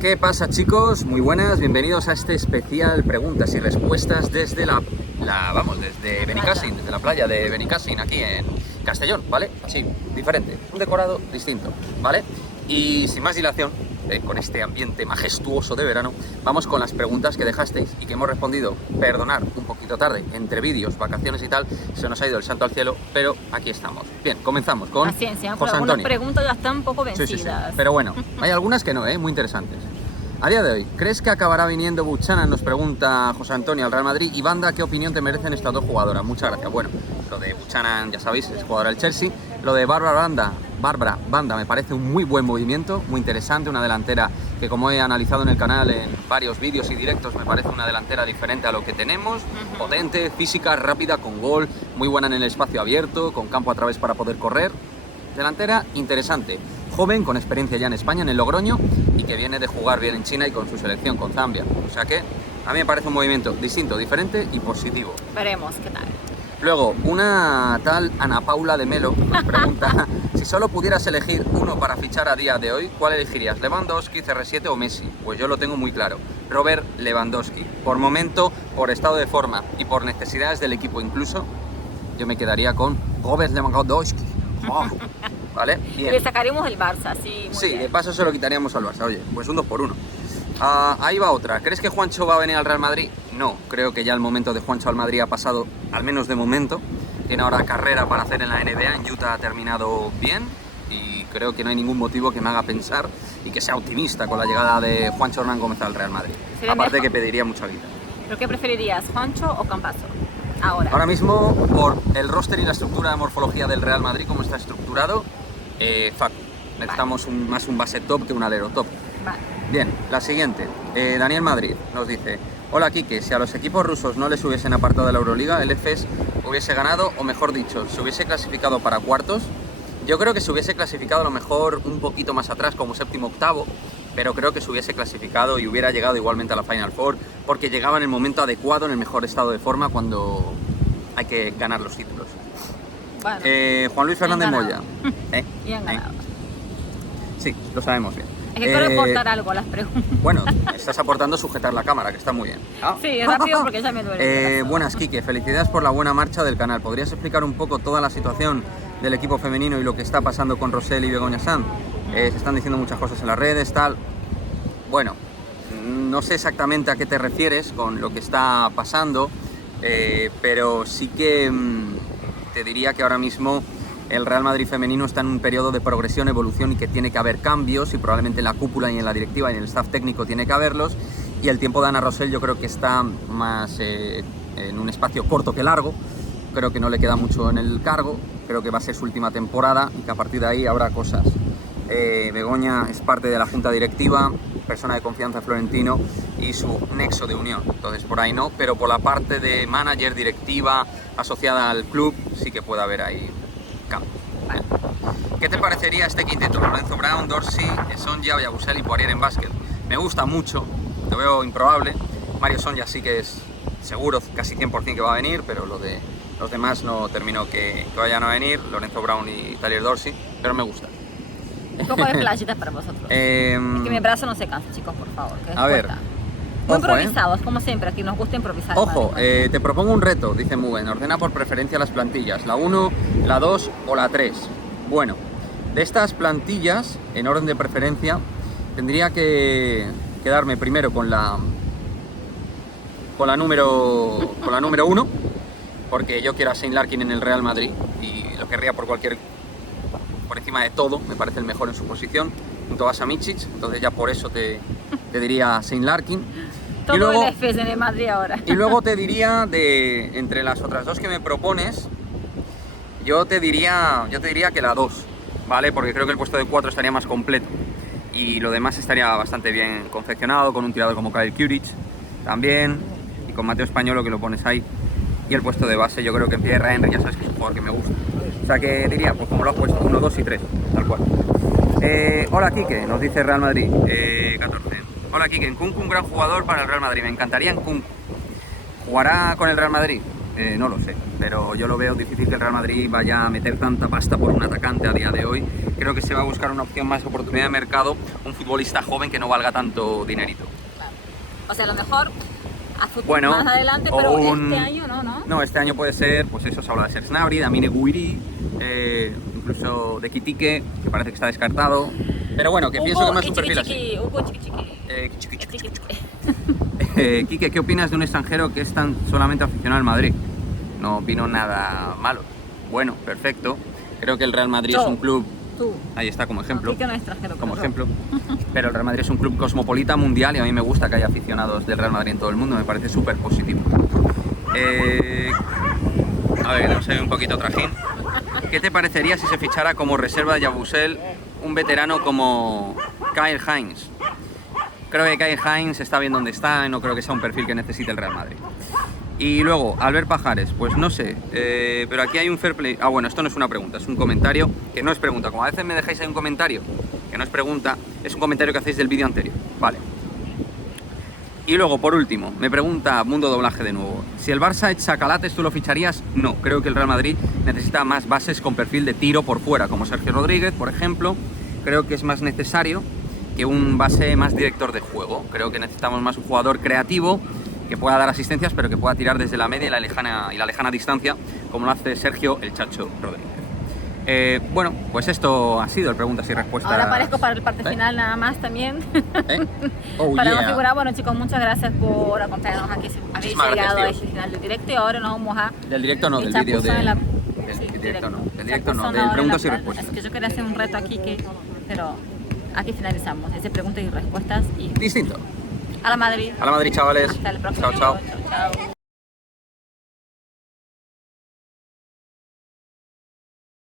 ¿Qué pasa, chicos? Muy buenas, bienvenidos a este especial preguntas y respuestas desde desde Benicàssim, desde la playa de Benicàssim, aquí en Castellón, ¿vale? Así, diferente, un decorado distinto, ¿vale? Y sin más dilación, con este ambiente majestuoso de verano, vamos con las preguntas que dejasteis y que hemos respondido. Perdonad un poquito tarde, entre vídeos, vacaciones y tal, se nos ha ido el santo al cielo, pero aquí estamos. Bien, comenzamos con Paciencia, José algunas Antonio. preguntas ya están un poco vencidas. Sí. Pero bueno, hay algunas que no, muy interesantes. A día de hoy, ¿crees que acabará viniendo Buchanan? Nos pregunta José Antonio al Real Madrid. Y Banda, ¿qué opinión te merecen estas dos jugadoras? Muchas gracias. Bueno, lo de Buchanan, ya sabéis, es jugadora del Chelsea. Lo de Bárbara Banda me parece un muy buen movimiento, muy interesante, una delantera que, como he analizado en el canal en varios vídeos y directos, me parece una delantera diferente a lo que tenemos, potente, física, rápida, con gol, muy buena en el espacio abierto, con campo a través para poder correr. Delantera interesante, joven, con experiencia ya en España, en el Logroño, y que viene de jugar bien en China y con su selección, con Zambia. O sea que a mí me parece un movimiento distinto, diferente y positivo. Veremos qué tal. Luego, una tal Ana Paula de Melo nos pregunta: si solo pudieras elegir uno para fichar a día de hoy, ¿cuál elegirías? ¿Lewandowski, CR7 o Messi? Pues yo lo tengo muy claro, Robert Lewandowski. Por momento, por estado de forma y por necesidades del equipo incluso, yo me quedaría con Robert Lewandowski. Oh, ¿vale? Bien. Le sacaremos el Barça, sí. Sí, bien. de paso se lo quitaríamos al Barça. Oye, pues un 2 por 1. Ahí va otra. ¿Crees que Juancho va a venir al Real Madrid? No, creo que ya el momento de Juancho al Madrid ha pasado, al menos de momento. Tiene ahora carrera para hacer en la NBA, en Utah ha terminado bien y creo que no hay ningún motivo que me haga pensar y que sea optimista con la llegada de Juancho Hernán Gómez al Real Madrid. Aparte que pediría mucha guita. ¿Pero qué preferirías, Juancho o Campazzo? Ahora mismo, por el roster y la estructura de morfología del Real Madrid, como está estructurado, Facu. Necesitamos más un base top que un alero top. Vale. Bien, la siguiente. Daniel Madrid nos dice: hola Quique, si a los equipos rusos no les hubiesen apartado de la Euroliga, el EFES hubiese ganado, o mejor dicho, se hubiese clasificado para cuartos. Yo creo que se hubiese clasificado a lo mejor un poquito más atrás, como séptimo octavo, pero creo que se hubiese clasificado y hubiera llegado igualmente a la Final Four, porque llegaba en el momento adecuado, en el mejor estado de forma, cuando hay que ganar los títulos. Bueno, Juan Luis Fernández Moya. Y han ganado. Sí, lo sabemos bien. Es que quiero aportar algo a las preguntas. Bueno, estás aportando sujetar la cámara, que está muy bien. Sí, rápido porque ya me duele. Buenas, Quique, felicidades por la buena marcha del canal. ¿Podrías explicar un poco toda la situación del equipo femenino y lo que está pasando con Rosell y Begoña Sanz? Se están diciendo muchas cosas en las redes, tal. Bueno, no sé exactamente a qué te refieres con lo que está pasando, pero sí que te diría que ahora mismo el Real Madrid femenino está en un periodo de progresión, evolución, y que tiene que haber cambios, y probablemente en la cúpula y en la directiva y en el staff técnico tiene que haberlos, y el tiempo de Ana Rosell yo creo que está más en un espacio corto que largo. Creo que no le queda mucho en el cargo, creo que va a ser su última temporada y que a partir de ahí habrá cosas. Begoña es parte de la junta directiva, persona de confianza de Florentino y su nexo de unión, entonces por ahí no, pero por la parte de manager, directiva, asociada al club, sí que puede haber ahí cambio. Vale. ¿Qué te parecería este quinteto? Lorenzo Brown, Dorsey, Sonja, Yabusel y Poirier en básquet. Me gusta mucho, lo veo improbable. Mario Sonja sí que es seguro, casi 100% que va a venir, pero lo de los demás no termino que vayan a venir, Lorenzo Brown y Tyler Dorsey, pero me gusta. Un poco de playitas para vosotros. Es que mi brazo no se cansa, chicos, por favor. Que a ver. Muy improvisados, como siempre, aquí nos gusta improvisar. Ojo, te propongo un reto, dice Muben. Ordena por preferencia las plantillas, la 1, la 2 o la 3. Bueno, de estas plantillas, en orden de preferencia, tendría que quedarme primero con la número 1, porque yo quiero a Shane Larkin en el Real Madrid y lo querría por encima de todo, me parece el mejor en su posición, junto a Samicic, entonces ya por eso te diría Shane Larkin. Todo y luego, el FS en el Madrid ahora. Y luego te diría, entre las otras dos que me propones, yo te diría que la 2, ¿vale? Porque creo que el puesto de 4 estaría más completo y lo demás estaría bastante bien confeccionado, con un tirador como Kyle Kuric también, y con Mateo Españolo, que lo pones ahí. Y el puesto de base yo creo que Pierre Henry, ya sabes que es un jugador que me gusta. O sea que diría, pues como lo has puesto, 1, 2 y 3, tal cual. Hola Quique, nos dice Real Madrid, 14. Hola Quique, Nkunku un gran jugador para el Real Madrid, me encantaría Nkunku. ¿Jugará con el Real Madrid? No lo sé, pero yo lo veo difícil que el Real Madrid vaya a meter tanta pasta por un atacante a día de hoy. Creo que se va a buscar una opción más, oportunidad de mercado, un futbolista joven que no valga tanto dinerito. Claro. O sea, a lo mejor a futuro Bueno, más adelante, pero este año no. No, este año puede ser, pues eso, se habla de Serge Gnabry, de Amine Gouiri, incluso de Kitike, que parece que está descartado. Pero bueno, que pienso que más un perfil así. Quique, ¿qué opinas de un extranjero que es tan solamente aficionado al Madrid? No opino nada malo. Bueno, perfecto. Creo que el Real Madrid es un club... Tú. Ahí está, como ejemplo. No, extranjero, como ejemplo. Pero el Real Madrid es un club cosmopolita mundial y a mí me gusta que haya aficionados del Real Madrid en todo el mundo. Me parece súper positivo. A ver, vamos a ver un poquito trajín. ¿Qué te parecería si se fichara como reserva de Yabusel un veterano como Kyle Hines? Creo que Kyle Hines está bien donde está y no creo que sea un perfil que necesite el Real Madrid. Y luego, Albert Pajares, pues no sé, pero aquí hay un fair play. Ah, bueno, esto no es una pregunta, es un comentario que no es pregunta. Como a veces me dejáis ahí un comentario que no es pregunta, es un comentario que hacéis del vídeo anterior. Vale. Y luego, por último, me pregunta Mundo Doblaje de nuevo. Si el Barça echa Calates, ¿tú lo ficharías? No, creo que el Real Madrid necesita más bases con perfil de tiro por fuera, como Sergio Rodríguez, por ejemplo. Creo que es más necesario que un base más director de juego. Creo que necesitamos más un jugador creativo que pueda dar asistencias, pero que pueda tirar desde la media y la lejana distancia, como lo hace Sergio el Chacho Rodríguez. Bueno, pues esto ha sido el preguntas y respuestas. Ahora aparezco para el parte final nada más también. Oh, para yeah. no figurar. Bueno, chicos, muchas gracias por acompañarnos aquí. Habéis llegado a este final del directo y ahora nos vamos a... Del directo no, del vídeo de... Del directo no, del directo no, del preguntas y respuestas. Es que yo quería hacer un reto aquí, pero aquí finalizamos. Ese preguntas y respuestas y... Distinto. A la Madrid. A la Madrid, chavales. Hasta el próximo. Chao, chao. Chao, chao.